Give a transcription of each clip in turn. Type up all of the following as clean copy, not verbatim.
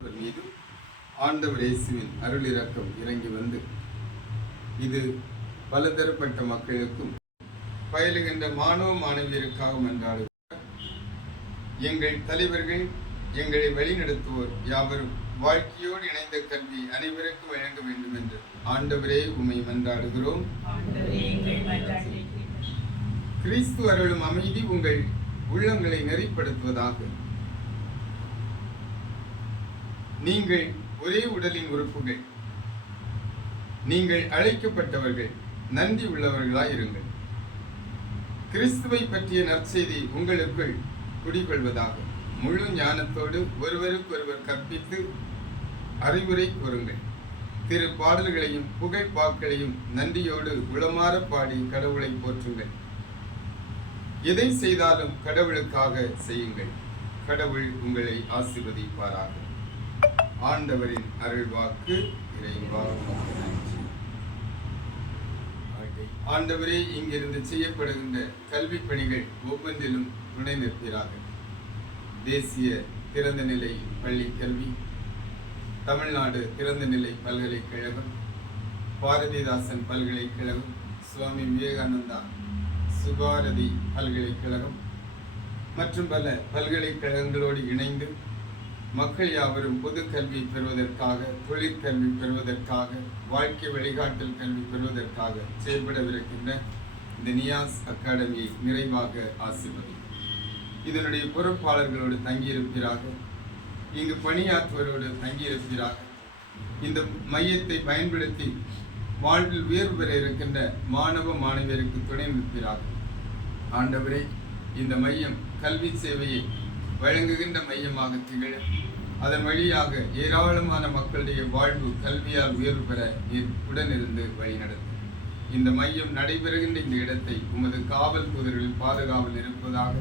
மீது ஆண்டவர் இயேசுவின் அருள் இரக்கம் இறங்கி வந்து இது பலதரப்பட்ட மக்களுக்கும் பயிலுகின்ற மாணவ மாணவியருக்காகவும் என்றாடுகிறார். எங்கள் தலைவர்கள், எங்களை வழிநடத்துவோர் யாவரும் வாழ்க்கையோடு இணைந்த கல்வி அனைவருக்கும் வழங்க வேண்டும் என்று ஆண்டவரே உம்மை மன்றாடுகிறோம். கிறிஸ்து அருளும் அமைதி உங்கள் உள்ளங்களை நெறிப்படுத்துவதாக. நீங்கள் ஒரே உடலின் உறுப்புகள். நீங்கள் அழைக்கப்பட்டவர்கள், நன்றி உள்ளவர்களாய் இருங்கள். கிறிஸ்துவை பற்றிய நற்செய்தி உங்களுக்குள் குடிகொள்வதாக. முழு ஞானத்தோடு ஒருவருக்கொருவர் கற்பித்து அறிவுரை கூறுங்கள். திரு பாடல்களையும் புகைப்பாக்களையும் நன்றியோடு உளமாற பாடி கடவுளை போற்றுங்கள். எதை செய்தாலும் கடவுளுக்காக செய்யுங்கள். கடவுள் உங்களை ஆசீர்வதிப்பாராக. ஆண்டவரின் அருள்வாக்கு. இறைவா ஆண்டவரே, இங்கிருந்து செய்யப்படுகின்ற கல்வி பணிகள் ஒவ்வொன்றிலும் துணை நிற்பீராக. தேசிய திறந்தநிலை பள்ளி கல்வி, தமிழ்நாடு திறந்தநிலை பல்கலைக்கழகம், பாரதிதாசன் பல்கலைக்கழகம், சுவாமி விவேகானந்தா சுபாரதி பல்கலைக்கழகம் மற்றும் பல பல்கலைக்கழகங்களோடு இணைந்து மக்கள் யாவரும் பொது கல்வி பெறுவதற்காக, தொழிற்கல்வி பெறுவதற்காக, வாழ்க்கை வழிகாட்டல் கல்வி பெறுவதற்காக செயல்படவிருக்கின்ற இந்த நியாஸ் அகாடமியை நிறைவாக ஆசீர்வதி. இதனுடைய பொறுப்பாளர்களோடு தங்கியிருப்பீராக. இங்கு பணியாற்றுவரோடு தங்கியிருப்பீராக. இந்த மையத்தை பயன்படுத்தி வாழ்வில் உயர்வு பெற இருக்கின்ற மாணவ மாணவியருக்கு துணை நிற்பீராக. ஆண்டவரே, இந்த மையம் கல்வி சேவையை வழங்குகின்ற மையமாக திகழ, அதன் வழியாக ஏராளமான மக்களுடைய வாழ்வு கல்வியால் உயர்வு பெற உடனிருந்து வழிநடத்தும். இந்த மையம் நடைபெறுகின்ற இந்த இடத்தை உமது காவல் தூதர்களின் பாதுகாவல் இருப்பதாக.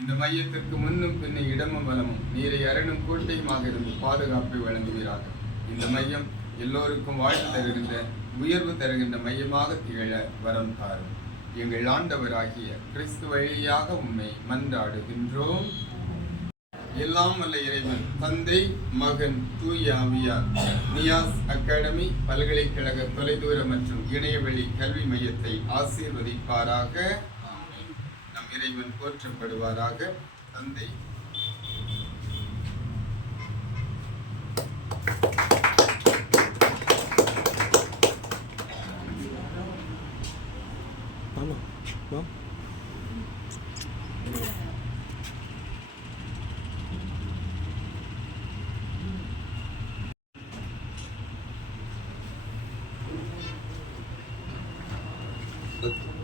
இந்த மையத்திற்கு முன்னும் பின்னும் இடமும் வலமும் நீரை அரணும் கோட்டையுமாக இருந்து பாதுகாப்பை வழங்குவீராக. இந்த மையம் எல்லோருக்கும் வாழ்வு தருகின்ற, உயர்வு தருகின்ற மையமாக திகழ வரம் தாரும். எங்கள் ஆண்டவராகிய கிறிஸ்து வழியாக உம்மை மன்றாடுகின்றோம். எல்லாம் வல்ல இறைவன் தந்தை, மகன், தூய ஆவியார் நியாஸ் அகாடமி பல்கலைக்கழக தொலைதூர மற்றும் இணையவழி கல்வி மையத்தை ஆசீர்வதிப்பாராக. நம் இறைவன் போற்றப்படுவாராக. தந்தை Look.